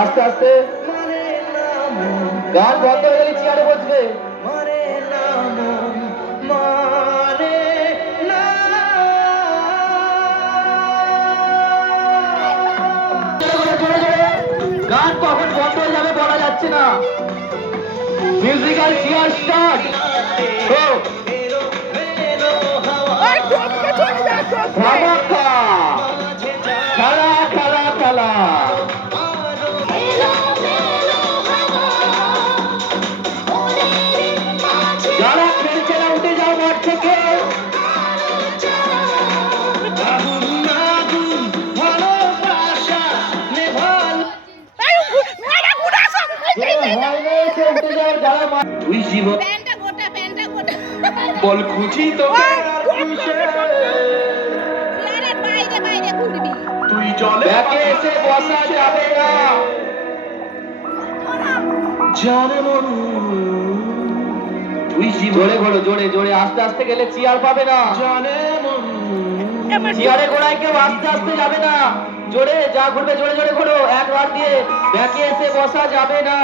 আস্তে আস্তে। গান বন্ধ হয়ে গেলে চেয়ারে বসবে। গান কখন বন্ধ হয়ে যাবে বলা যাচ্ছে না। মিউজিক্যাল চেয়ার স্টার্ট তুই জীবন বল খুঁজি তুই জলে এসে বসা যাবে না। জানে মন। তুই জোরে ঘোরো জোরে জোরে। আস্তে আস্তে গেলে চেয়ার পাবে না। জানে মন। চেয়ারে ঘোড়ায় কেউ আস্তে আস্তে যাবে না। জোরে যা ঘুরবে জোরে জোরে ঘোরো। এক রাত দিয়ে ব্যাকে এসে বসা যাবে না।